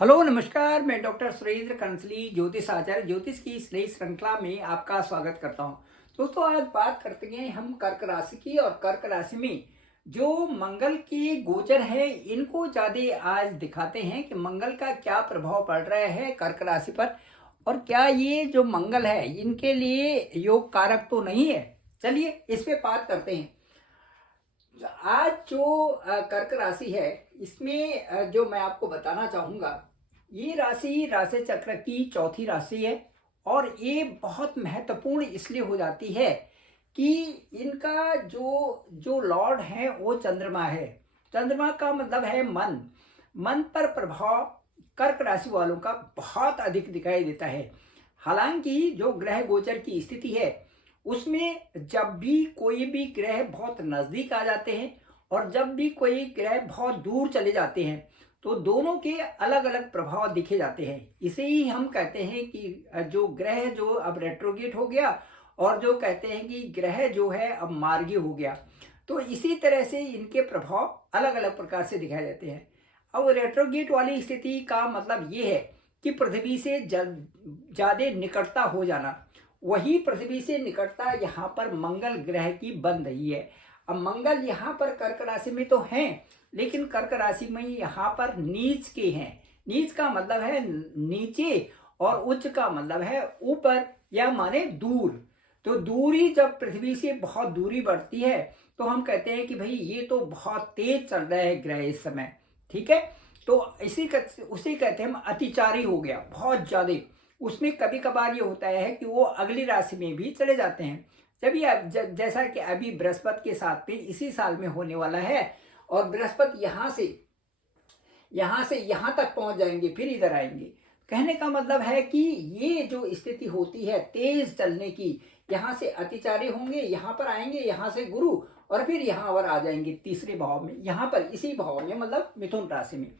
Hello नमस्कार, मैं doctor Surendra कंसली ज्योतिष आचार्य ज्योतिष की इस नई श्रृंखला में आपका स्वागत करता हूं। दोस्तों, आज बात करते हैं हम कर्क राशि की। और कर्क राशि में जो मंगल के गोचर है इनको ज्यादा आज दिखाते हैं कि मंगल का क्या प्रभाव पड़ रहा है कर्क राशि पर, और क्या ये जो मंगल है इनके लिए योग कारक तो नहीं है। चलिए इस पे बात करते हैं। आज जो कर्क राशि है इसमें जो मैं आपको बताना चाहूंगा, ये राशि राशि चक्र की चौथी राशि है। और ये बहुत महत्वपूर्ण इसलिए हो जाती है कि इनका जो जो लॉर्ड है वो चंद्रमा है। चंद्रमा का मतलब है मन। मन पर प्रभाव कर्क राशि वालों का बहुत अधिक दिखाई देता है। हालांकि जो ग्रह गोचर की स्थिति है उसमें जब भी कोई भी ग्रह बहुत नजदीक आ जाते हैं और जब भी कोई ग्रह बहुत दूर चले जाते हैं तो दोनों के अलग अलग प्रभाव दिखे जाते हैं। इसे ही हम कहते हैं कि जो ग्रह जो अब रेट्रोगेट हो गया और जो कहते हैं कि ग्रह जो है अब मार्गी हो गया। तो इसी तरह से इनके प्रभाव अलग अलग प्रकार से दिखाए जाते हैं। अब रेट्रोगेट वाली स्थिति का मतलब ये है कि पृथ्वी से ज्यादा निकटता हो जाना। वही पृथ्वी से निकटता यहाँ पर मंगल ग्रह की बन रही है। अब मंगल यहाँ पर कर्क राशि में तो हैं, लेकिन कर्क राशि में यहाँ पर नीच के हैं। नीच का मतलब है नीचे और उच्च का मतलब है ऊपर या माने दूर। तो दूरी जब पृथ्वी से बहुत दूरी बढ़ती है तो हम कहते हैं कि भाई ये तो बहुत तेज चल रहा है ग्रह इस समय। ठीक है, तो उसी कहते हैं हम अतिचारी हो गया बहुत ज्यादा। उसमें कभी कभार ये होता है कि वो अगली राशि में भी चले जाते हैं। जैसा कि अभी बृहस्पति के साथ में इसी साल में होने वाला है, और बृहस्पति यहाँ से यहाँ तक पहुंच जाएंगे फिर इधर आएंगे। कहने का मतलब है कि ये जो स्थिति होती है तेज चलने की, यहाँ से अतिचारी होंगे, यहाँ पर आएंगे, यहाँ से गुरु, और फिर यहाँ पर आ जाएंगे तीसरे भाव में, यहाँ पर इसी भाव में मतलब मिथुन राशि में।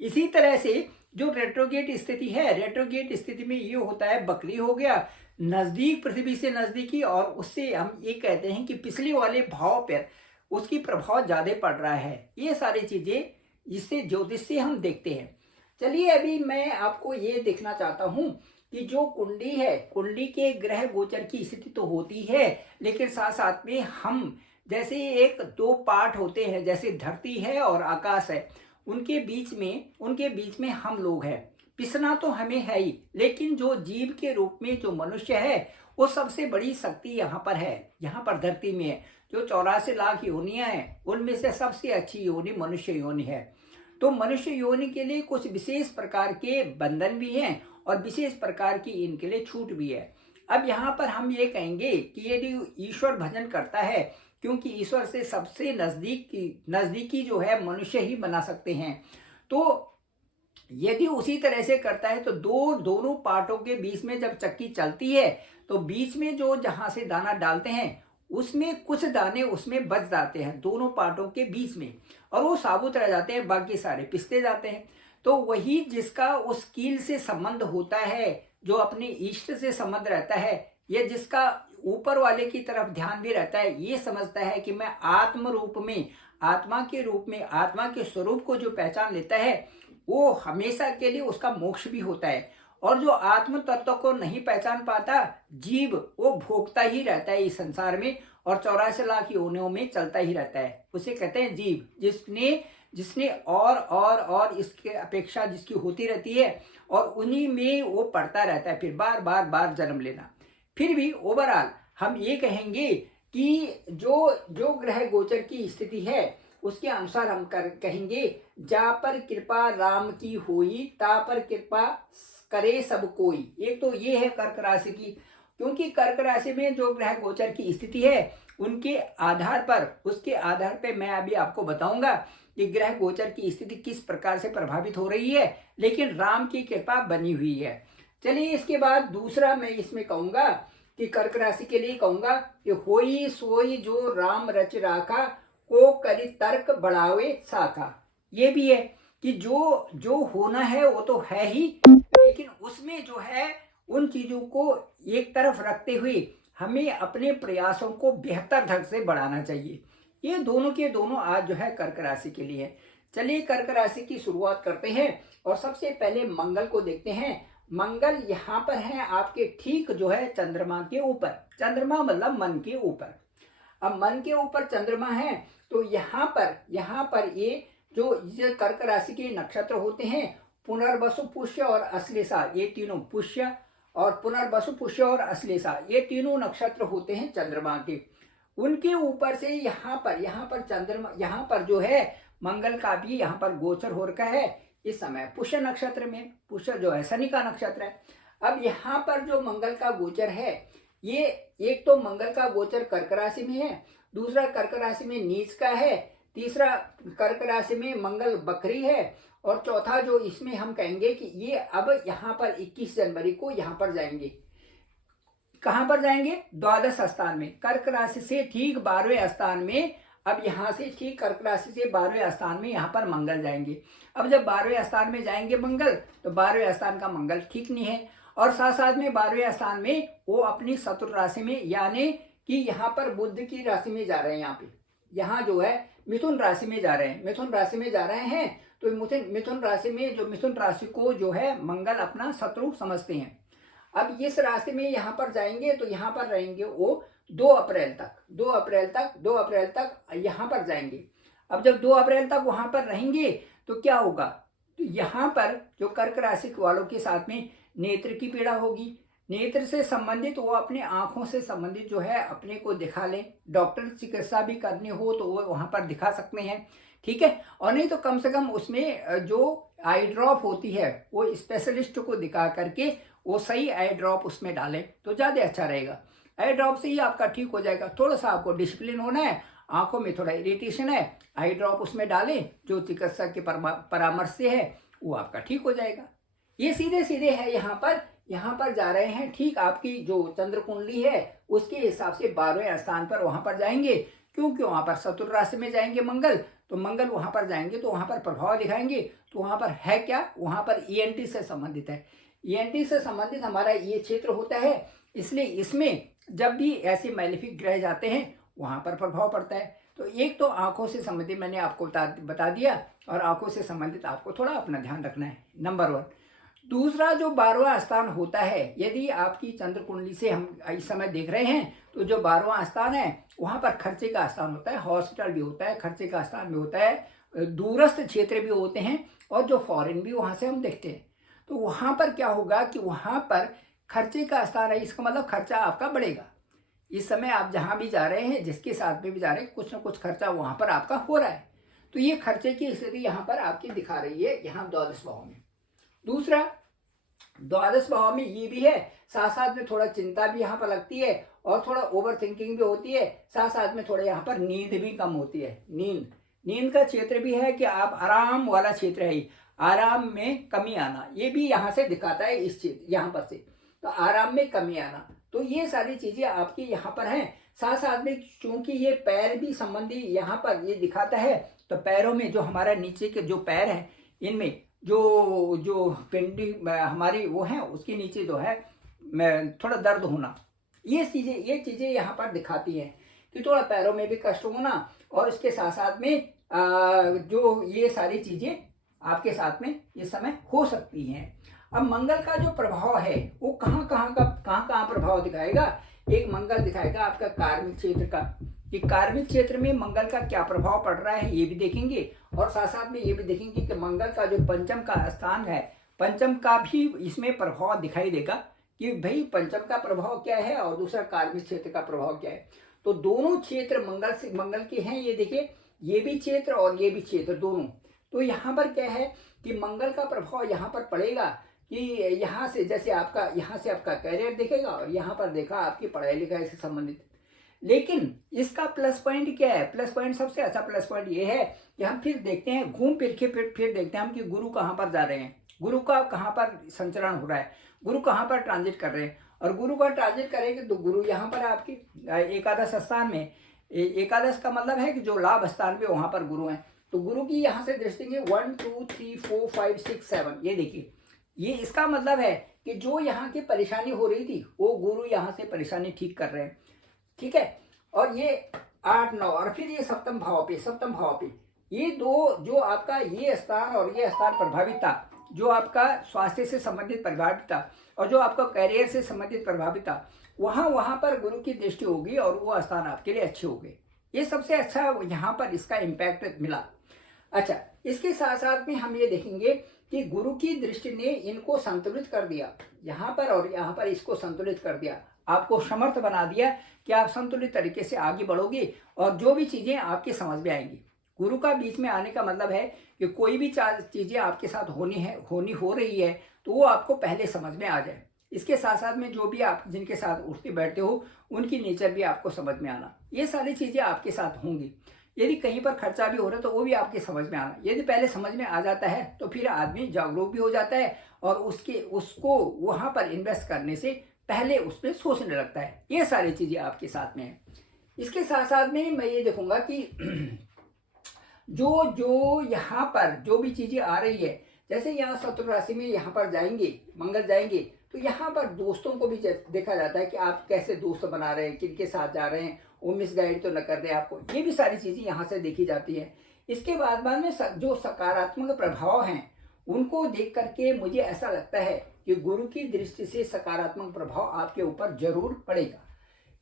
इसी तरह से जो रेट्रोगेट स्थिति है, रेट्रोगेट स्थिति में ये होता है बकरी हो गया नजदीक, पृथ्वी से नजदीकी, और उससे हम ये कहते हैं कि पिछले वाले भाव पर उसकी प्रभाव ज्यादा पड़ रहा है। ये सारी चीजें जिससे ज्योतिष से हम देखते हैं। चलिए अभी मैं आपको ये देखना चाहता हूं कि जो कुंडली है, कुंडली के ग्रह गोचर की स्थिति तो होती है, लेकिन साथ साथ में हम जैसे एक दो पार्ट होते हैं, जैसे धरती है और आकाश है, उनके बीच में हम लोग हैं। पिसना तो हमें है ही, लेकिन जो जीव के रूप में जो मनुष्य है वो सबसे बड़ी शक्ति यहाँ पर है, यहाँ पर धरती में है। जो 84 लाख योनियां हैं उनमें से सबसे अच्छी योनि मनुष्य योनि है। तो मनुष्य योनि के लिए कुछ विशेष प्रकार के बंधन भी हैं और विशेष प्रकार की इनके लिए छूट भी है। अब यहाँ पर हम ये कहेंगे कि यदि ईश्वर भजन करता है, क्योंकि ईश्वर से सबसे नजदीकी जो है मनुष्य ही बना सकते हैं, तो यदि उसी तरह से करता है तो दोनों पार्टों के बीच में जब चक्की चलती है तो बीच में जो जहां से दाना डालते हैं उसमें कुछ दाने उसमें बच जाते हैं दोनों पार्टों के बीच में, और वो साबुत रह जाते हैं, बाकी सारे पिसते जाते हैं। तो वही जिसका उस कील से संबंध होता है, जो अपने इष्ट से संबंध रहता है, या जिसका ऊपर वाले की तरफ ध्यान भी रहता है, ये समझता है कि मैं आत्म रूप में, आत्मा के रूप में, आत्मा के स्वरूप को जो पहचान लेता है वो हमेशा के लिए उसका मोक्ष भी होता है। और जो आत्म तत्व को नहीं पहचान पाता जीव, वो भोगता ही रहता है इस संसार में और 84 लाख योनियों में चलता ही रहता है। उसे कहते हैं जीव, जिसने और इसके अपेक्षा जिसकी होती रहती है, और उन्हीं में वो पड़ता रहता है, फिर बार जन्म लेना। फिर भी ओवरऑल हम ये कहेंगे कि जो ग्रह गोचर की स्थिति है उसके अनुसार हम कहेंगे, जा पर कृपा राम की होई, ता पर कृपा करे सब कोई। एक तो ये है कर्क राशि की, क्योंकि कर्क राशि में जो ग्रह गोचर की स्थिति है उसके आधार पर मैं अभी आपको बताऊंगा कि ग्रह गोचर की स्थिति किस प्रकार से प्रभावित हो रही है, लेकिन राम की कृपा बनी हुई है। चलिए इसके बाद दूसरा मैं इसमें कहूंगा कि कर्क राशि के लिए कहूंगा कि होई सोई जो राम रच राखा, को करी तर्क बढ़ावे साखा। ये भी है कि जो होना है वो तो है ही, लेकिन उसमें जो है उन चीजों को एक तरफ रखते हुए हमें अपने प्रयासों को बेहतर ढंग से बढ़ाना चाहिए। ये दोनों के दोनों आज जो है कर्क राशि के लिए है। चलिए कर्क राशि की शुरुआत करते हैं और सबसे पहले मंगल को देखते हैं। मंगल यहाँ पर है आपके ठीक जो है चंद्रमा के ऊपर, चंद्रमा मतलब मन के ऊपर। अब मन के ऊपर चंद्रमा है तो यहाँ पर ये जो कर्क राशि के नक्षत्र होते हैं, पुनर्वसु, पुष्य और अश्लेषा, ये तीनों, पुष्य और पुनर्वसु, पुष्य और अश्लेषा, ये तीनों नक्षत्र होते हैं चंद्रमा के। उनके ऊपर से यहाँ पर चंद्रमा, यहाँ पर जो है मंगल का भी यहाँ पर गोचर हो रखा है इस समय पुष्य नक्षत्र में। पुष्य जो है शनि का नक्षत्र है। अब यहाँ पर जो मंगल का गोचर है, ये एक तो मंगल का गोचर कर्क राशि में है, दूसरा कर्क राशि में नीच का है, तीसरा कर्क राशि में मंगल बकरी है, और चौथा जो इसमें हम कहेंगे कि ये अब यहाँ पर 21 जनवरी को यहाँ पर जाएंगे। कहाँ पर जाएंगे? द्वादश स्थान में, कर्क राशि से ठीक 12वें स्थान में। अब यहाँ से ठीक कर्क राशि से 12वें स्थान में यहाँ पर मंगल जाएंगे। अब जब 12वें स्थान में जाएंगे मंगल, तो 12वें स्थान का मंगल ठीक नहीं है, और साथ साथ में 12वें स्थान में वो अपनी शत्रु राशि में, यानी कि यहाँ पर बुध की राशि में जा रहे हैं। यहाँ जो है मिथुन राशि में जा रहे हैं, मिथुन राशि में जा रहे हैं। तो मिथुन राशि में, जो मिथुन राशि को जो है मंगल अपना शत्रु समझते हैं। अब इस राशि में यहाँ पर जाएंगे तो यहाँ पर रहेंगे वो 2 अप्रैल तक यहाँ पर जाएंगे। अब जब 2 अप्रैल तक वहां पर रहेंगे तो क्या होगा? तो यहाँ पर जो कर्क राशि वालों के साथ में नेत्र की पीड़ा होगी। नेत्र से संबंधित वो अपने आंखों से संबंधित जो है अपने को दिखा लें। डॉक्टर चिकित्सा भी करनी हो तो वो वहां पर दिखा सकते हैं, ठीक है। और नहीं तो कम से कम उसमें जो आई ड्रॉप होती है वो स्पेशलिस्ट को दिखा करके वो सही आई ड्रॉप उसमें डालें तो ज़्यादा अच्छा रहेगा। आई ड्रॉप से ही आपका ठीक हो जाएगा। थोड़ा सा आपको डिसिप्लिन होना है, आंखों में थोड़ा इरिटेशन है, आई ड्रॉप उसमें डालें जो चिकित्सक के परामर्श से है, वो आपका ठीक हो जाएगा। ये सीधे सीधे है यहाँ पर जा रहे हैं। ठीक आपकी जो चंद्र कुंडली है उसके हिसाब से 12वें स्थान पर वहां पर जाएंगे, क्योंकि वहां पर शत्रु राशि में जाएंगे मंगल, तो मंगल वहां पर जाएंगे तो वहां पर प्रभाव दिखाएंगे। तो वहां पर है क्या? वहां पर ईएनटी से संबंधित है। ईएनटी से संबंधित हमारा ये क्षेत्र होता है, इसलिए इसमें जब भी ऐसे मैलेफिक ग्रह जाते हैं वहां पर प्रभाव पड़ता है। तो एक तो आंखों से संबंधित मैंने आपको बता दिया, और आंखों से संबंधित आपको थोड़ा अपना ध्यान रखना है, नंबर 1। दूसरा जो 12वां स्थान होता है, यदि आपकी चंद्र कुंडली से हम इस समय देख रहे हैं तो जो 12वां स्थान है वहां पर खर्चे का स्थान होता है, हॉस्पिटल भी होता है, खर्चे का स्थान भी होता है, दूरस्थ क्षेत्र भी होते हैं, और जो फॉरेन भी वहां से हम देखते हैं। तो वहां पर क्या होगा कि वहां पर खर्चे का स्थान है, इसका मतलब खर्चा आपका बढ़ेगा। इस समय आप जहां भी जा रहे हैं, जिसके साथ में भी जा रहे हैं, कुछ ना कुछ खर्चा वहां पर आपका हो रहा है। तो ये खर्चे की स्थिति यहाँ पर आपकी दिखा रही है, यहाँ द्वादश भाव में। दूसरा, द्वादश भाव में ये भी है, साथ साथ में थोड़ा चिंता भी यहाँ पर लगती है, और थोड़ा ओवर थिंकिंग भी होती है, साथ साथ में थोड़ा यहाँ पर नींद भी कम होती है। नींद का क्षेत्र भी है कि आप आराम वाला क्षेत्र है, आराम में कमी आना, ये भी यहाँ से दिखाता है इस क्षेत्र, यहाँ पर से, तो आराम में कमी आना। तो ये सारी चीजें आपकी यहाँ पर हैं। साथ साथ में चूंकि ये पैर भी संबंधी यहाँ पर ये दिखाता है, तो पैरों में जो हमारा नीचे के जो पैर हैं, इनमें जो पेंडी हमारी वो है, उसके नीचे जो है थोड़ा दर्द होना, ये चीजें यहाँ पर दिखाती हैं कि थोड़ा पैरों में भी कष्ट होना, और इसके साथ साथ में जो ये सारी चीजें आपके साथ में इस समय हो सकती हैं। अब मंगल का जो प्रभाव है वो कहाँ कहाँ प्रभाव दिखाएगा? एक मंगल दिखाएगा आपका कार्मिक क्षेत्र का, कि कार्मिक क्षेत्र में मंगल का क्या प्रभाव पड़ रहा है ये भी देखेंगे, और साथ साथ में ये भी देखेंगे कि मंगल का जो पंचम का स्थान है, पंचम का भी इसमें प्रभाव दिखाई देगा कि भाई पंचम का प्रभाव क्या है और दूसरा कार्मिक क्षेत्र का प्रभाव क्या है। तो दोनों क्षेत्र मंगल के हैं, ये देखिए, ये भी क्षेत्र और ये भी क्षेत्र दोनों। तो यहाँ पर क्या है कि मंगल का प्रभाव यहाँ पर पड़ेगा कि यहाँ से जैसे आपका करियर दिखेगा, और यहाँ पर देखा आपकी पढ़ाई लिखाई से संबंधित। लेकिन इसका प्लस पॉइंट क्या है? प्लस पॉइंट, सबसे अच्छा प्लस पॉइंट ये है कि हम फिर देखते हैं, घूम फिर के फिर देखते हैं हम कि गुरु कहाँ पर जा रहे हैं, गुरु का कहाँ पर संचरण हो रहा है, गुरु कहाँ पर ट्रांजिट कर रहे हैं। और गुरु का ट्रांजिट करेंगे तो गुरु यहाँ पर आपकी एकादश स्थान में, एकादश का मतलब है कि जो लाभ स्थान में वहां पर गुरु हैं। तो गुरु की यहाँ से दृष्टि 1 2 3 4 5 6 7, ये देखिए, ये इसका मतलब है कि जो यहाँ की परेशानी हो रही थी वो गुरु यहाँ से परेशानी ठीक कर रहे हैं, ठीक है। और ये 8 9, और फिर ये सप्तम भाव पे ये दो जो आपका ये स्थान और ये स्थान प्रभावित था, जो आपका स्वास्थ्य से संबंधित प्रभावित था और जो आपका करियर से संबंधित प्रभावित था, वहाँ पर गुरु की दृष्टि होगी और वो स्थान आपके लिए अच्छे होंगे। ये सबसे अच्छा यहाँ पर इसका इम्पैक्ट मिला। अच्छा, इसके साथ साथ में हम ये देखेंगे कि गुरु की दृष्टि ने इनको संतुलित कर दिया, यहाँ पर और यहाँ पर इसको संतुलित कर दिया, आपको समर्थ बना दिया कि आप संतुलित तरीके से आगे बढ़ोगे और जो भी चीज़ें आपके समझ में आएंगी। गुरु का बीच में आने का मतलब है कि कोई भी चीज़ें आपके साथ हो रही है तो वो आपको पहले समझ में आ जाए। इसके साथ साथ में जो भी आप जिनके साथ उठते बैठते हो उनकी नेचर भी आपको समझ में आना, ये सारी चीज़ें आपके साथ होंगी। यदि कहीं पर खर्चा भी हो रहा है तो वो भी आपके समझ में आना। यदि पहले समझ में आ जाता है तो फिर आदमी जागरूक भी हो जाता है और उसको वहाँ पर इन्वेस्ट करने से पहले उस पर सोचने लगता है। ये सारी चीज़ें आपके साथ में है। इसके साथ साथ में मैं ये देखूंगा कि जो यहाँ पर जो भी चीज़ें आ रही है, जैसे यहाँ शत्रु राशि में यहाँ पर जाएंगे, मंगल जाएंगे, तो यहाँ पर दोस्तों को भी देखा जाता है कि आप कैसे दोस्त बना रहे हैं, किनके साथ जा रहे हैं, वो मिसगाइड तो न कर दे आपको। ये भी सारी चीज़ें यहाँ से देखी जाती है। इसके बाद में जो सकारात्मक प्रभाव हैं उनको देख करके मुझे ऐसा लगता है कि गुरु की दृष्टि से सकारात्मक प्रभाव आपके ऊपर जरूर पड़ेगा।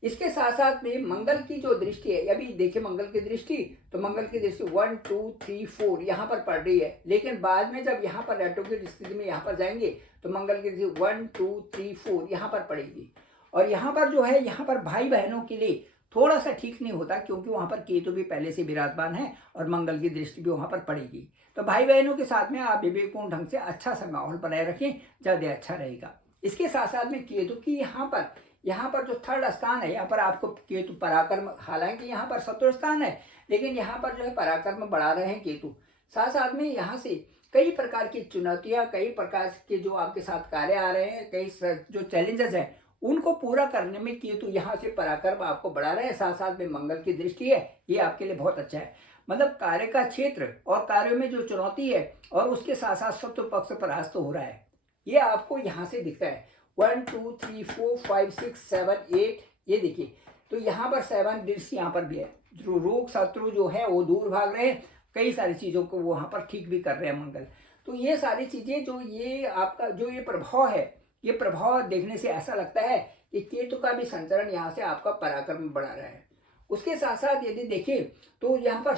इसके साथ साथ में मंगल की जो दृष्टि है, अभी देखिए मंगल की दृष्टि, तो मंगल की दृष्टि 1 2 3 4 यहाँ पर पड़ रही है, लेकिन बाद में जब यहाँ पर रेट्रो की स्थिति में यहाँ पर जाएंगे तो मंगल की दृष्टि 1 2 3 4 यहाँ पर पड़ेगी। और यहाँ पर जो है, यहाँ पर भाई बहनों के लिए थोड़ा सा ठीक नहीं होता, क्योंकि वहाँ पर केतु भी पहले से विराजमान है और मंगल की दृष्टि भी वहाँ पर पड़ेगी। तो भाई बहनों के साथ में आप विवेकपूर्ण ढंग से अच्छा सा माहौल बनाए रखें, ज़्यादा अच्छा रहेगा। इसके साथ साथ में केतु की यहाँ पर जो थर्ड स्थान है, यहाँ पर आपको केतु पराक्रम, हालांकि यहाँ पर शत्रु स्थान है लेकिन यहाँ पर जो है पराक्रम बढ़ा रहे हैं केतु। साथ साथ में यहाँ से कई प्रकार की चुनौतियाँ, कई प्रकार के जो आपके साथ कार्य आ रहे हैं, कई जो चैलेंजेस हैं उनको पूरा करने में केतु यहाँ से पराक्रम आपको बढ़ा रहे हैं। साथ साथ में मंगल की दृष्टि है, ये आपके लिए बहुत अच्छा है। मतलब कार्य का क्षेत्र और कार्यों में जो चुनौती है और उसके साथ साथ शत्रु पक्ष परास्त हो रहा है, ये आपको यहाँ से दिखता है। 1 2 3 4 5 6 7 8, ये देखिए, तो यहाँ पर 7 दृष्टि यहाँ पर भी है। जो रोग शत्रु जो है वो दूर भाग रहे हैं, कई सारी चीज़ों को वहाँ पर ठीक भी कर रहे हैं मंगल। तो ये सारी चीज़ें जो ये आपका जो ये प्रभाव है, ये प्रभाव देखने से ऐसा लगता है कि केतु का भी संचरण यहाँ से आपका पराक्रम बढ़ा रहा है। उसके साथ साथ यदि देखें तो यहाँ पर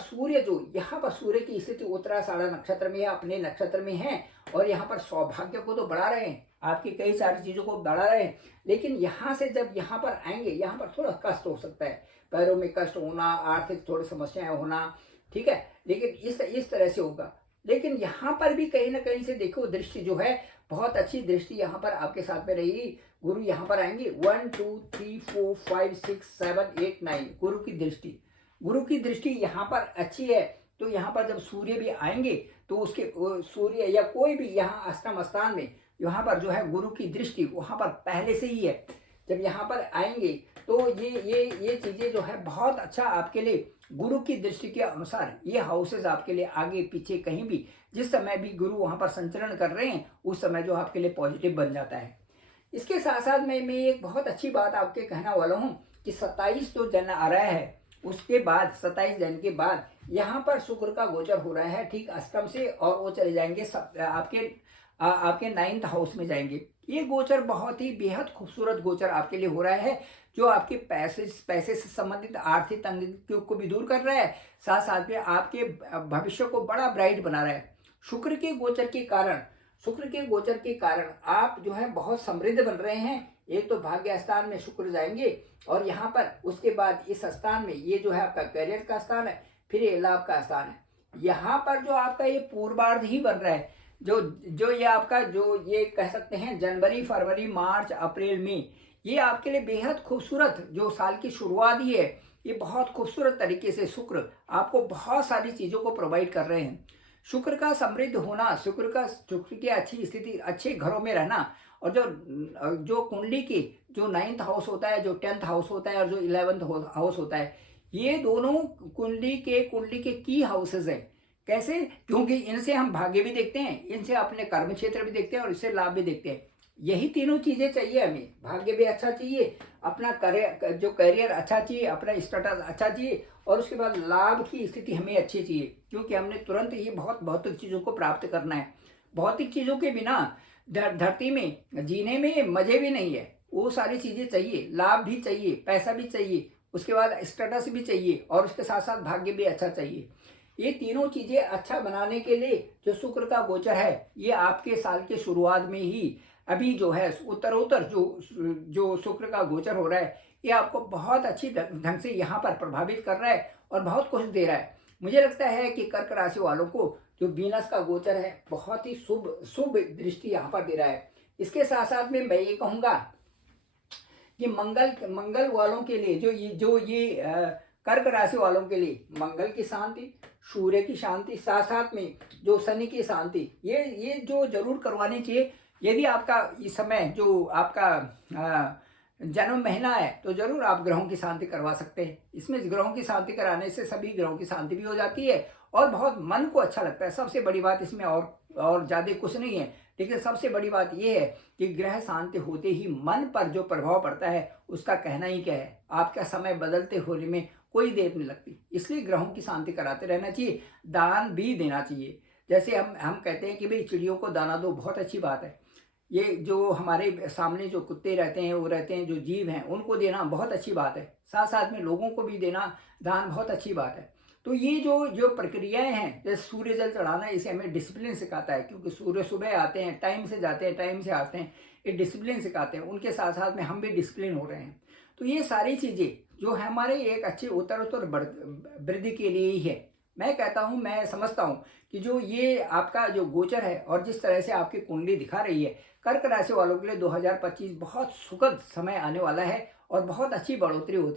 सूर्य की स्थिति उत्तराषाढ़ नक्षत्र में है, अपने नक्षत्र में है, और यहाँ पर सौभाग्य को तो बढ़ा रहे हैं, आपकी कई सारी चीज़ों को बढ़ा रहे हैं। लेकिन यहाँ से जब यहाँ पर आएंगे, यहाँ पर थोड़ा कष्ट हो सकता है, पैरों में कष्ट होना, आर्थिक थोड़ी समस्याएं होना, ठीक है, लेकिन इस तरह से होगा। लेकिन यहाँ पर भी कहीं ना कहीं से देखो दृष्टि जो है, बहुत अच्छी दृष्टि यहाँ पर आपके साथ में रहेगी। गुरु यहाँ पर आएंगे 1 2 3 4 5 6 7 8 9, गुरु की दृष्टि यहाँ पर अच्छी है। तो यहाँ पर जब सूर्य भी आएंगे तो उसके सूर्य या कोई भी यहाँ अष्टम स्थान में यहाँ पर जो है गुरु की दृष्टि वहाँ पर पहले से ही है। जब यहाँ पर आएंगे तो ये चीज़ें जो है बहुत अच्छा आपके लिए, गुरु की दृष्टि के अनुसार ये हाउसेज आपके लिए आगे पीछे कहीं भी जिस समय भी गुरु वहाँ पर संचरण कर रहे हैं उस समय जो आपके लिए पॉजिटिव बन जाता है। इसके साथ साथ मैं एक बहुत अच्छी बात आपके कहना वाला हूँ कि 27 जो जन आ रहा है, उसके बाद 27 जन के बाद यहाँ पर शुक्र का गोचर हो रहा है ठीक अष्टम से, और वो चले जाएंगे आपके 9th हाउस में जाएंगे। ये गोचर बहुत ही बेहद खूबसूरत गोचर आपके लिए हो रहा है, जो आपके पैसे से संबंधित आर्थिक तंगी को भी दूर कर रहा है, साथ साथ में आपके भविष्य को बड़ा ब्राइट बना रहा है। शुक्र के गोचर के कारण आप जो है बहुत समृद्ध बन रहे हैं। एक तो भाग्य स्थान में शुक्र जाएंगे और यहाँ पर उसके बाद इस स्थान में ये जो है आपका करियर का स्थान है, फिर ये लाभ का स्थान है। यहाँ पर जो आपका ये पूर्वार्ध ही बन रहा है, जो ये आपका जो ये कह सकते हैं जनवरी फरवरी मार्च अप्रैल में, ये आपके लिए बेहद खूबसूरत जो साल की शुरुआत ही है, ये बहुत खूबसूरत तरीके से शुक्र आपको बहुत सारी चीज़ों को प्रोवाइड कर रहे हैं। शुक्र का समृद्ध होना, शुक्र की अच्छी स्थिति, अच्छे घरों में रहना, और जो कुंडली के जो 9th हाउस होता है, जो 10th हाउस होता है और जो 11th हाउस होता है, ये दोनों कुंडली के की हाउसेज हैं। कैसे? क्योंकि इनसे हम भाग्य भी देखते हैं, इनसे अपने कर्म क्षेत्र भी देखते हैं और इससे लाभ भी देखते हैं। यही तीनों चीजें चाहिए हमें। भाग्य भी अच्छा चाहिए, अपना करियर अच्छा चाहिए, अपना स्टेटस अच्छा चाहिए, और उसके बाद लाभ की स्थिति हमें अच्छी चाहिए, क्योंकि हमने तुरंत ये बहुत भौतिक चीजों को प्राप्त करना है। भौतिक चीजों के बिना धरती में जीने में मजे भी नहीं है। वो सारी चीजें चाहिए, लाभ भी चाहिए, पैसा भी चाहिए, उसके बाद स्टेटस भी चाहिए, और उसके साथ साथ भाग्य भी अच्छा चाहिए। ये तीनों चीजें अच्छा बनाने के लिए जो शुक्र का गोचर है, ये आपके साल के शुरुआत में ही अभी जो है उत्तरोत्तर जो शुक्र का गोचर हो रहा है, ये आपको बहुत अच्छी ढंग से यहाँ पर प्रभावित कर रहा है और बहुत कुछ दे रहा है। मुझे लगता है कि कर्क राशि वालों को जो वीनस का गोचर है बहुत ही शुभ शुभ दृष्टि यहाँ पर दे रहा है। इसके साथ साथ में मैं ये कहूँगा कि मंगल वालों के लिए जो ये कर्क राशि वालों के लिए मंगल की शांति, सूर्य की शांति, साथ साथ में जो शनि की शांति, ये जो जरूर करवानी चाहिए। यदि आपका इस समय जो आपका जन्म महीना है तो जरूर आप ग्रहों की शांति करवा सकते हैं। इसमें ग्रहों की शांति कराने से सभी ग्रहों की शांति भी हो जाती है और बहुत मन को अच्छा लगता है। सबसे बड़ी बात इसमें और ज़्यादा कुछ नहीं है, लेकिन सबसे बड़ी बात यह है कि ग्रह शांति होते ही मन पर जो प्रभाव पड़ता है उसका कहना ही क्या है। आपका समय बदलते होने में कोई देर नहीं लगती, इसलिए ग्रहों की शांति कराते रहना चाहिए। दान भी देना चाहिए। जैसे हम कहते हैं कि भाई चिड़ियों को दाना दो, बहुत अच्छी बात है। ये जो हमारे सामने जो कुत्ते रहते हैं, वो रहते हैं, जो जीव हैं, उनको देना बहुत अच्छी बात है। साथ साथ में लोगों को भी देना दान बहुत अच्छी बात है। तो ये जो प्रक्रियाएं हैं, जैसे सूर्य जल चढ़ाना, इसे हमें डिसिप्लिन सिखाता है, क्योंकि सूर्य सुबह आते हैं, टाइम से जाते हैं, टाइम से आते हैं, ये डिसिप्लिन सिखाते हैं। उनके साथ साथ में हम भी डिसिप्लिन हो रहे हैं। तो ये सारी चीज़ें जो है हमारे एक अच्छे उत्तरोत्तर वृद्धि के लिए ही है। मैं कहता हूँ, मैं समझता हूँ कि जो ये आपका जो गोचर है और जिस तरह से आपकी कुंडली दिखा रही है, कर्क राशि वालों के लिए 2025 बहुत सुखद समय आने वाला है और बहुत अच्छी बढ़ोतरी हो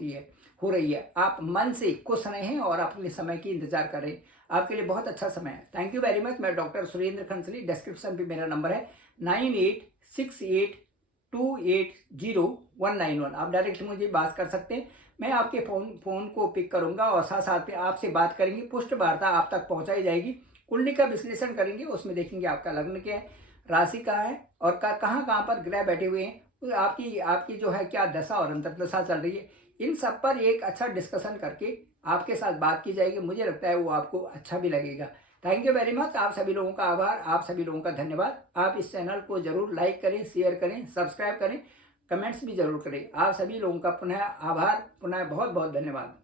रही है। आप मन से खुश रहें और अपने समय की इंतजार करें, आपके लिए बहुत अच्छा समय है। Thank you very much. मैं डॉक्टर सुरेंद्र खंसली। डिस्क्रिप्शन पे मेरा नंबर है 9868280191। आप डायरेक्ट मुझे बात कर सकते हैं, मैं आपके फोन को पिक करूंगा और साथ साथ में आपसे बात करेंगे। पुष्ट वार्ता आप तक पहुंचाई जाएगी। कुंडली का विश्लेषण करेंगे, उसमें देखेंगे आपका लग्न क्या है, राशि कहाँ है और कहाँ पर ग्रह बैठे हुए हैं, तो आपकी जो है क्या दशा और अंतर्दशा चल रही है, इन सब पर एक अच्छा डिस्कशन करके आपके साथ बात की जाएगी। मुझे लगता है वो आपको अच्छा भी लगेगा। Thank you very much. आप सभी लोगों का आभार, आप सभी लोगों का धन्यवाद। आप इस चैनल को जरूर लाइक करें, शेयर करें, सब्सक्राइब करें, कमेंट्स भी जरूर करें। आप सभी लोगों का पुनः आभार, पुनः बहुत बहुत धन्यवाद।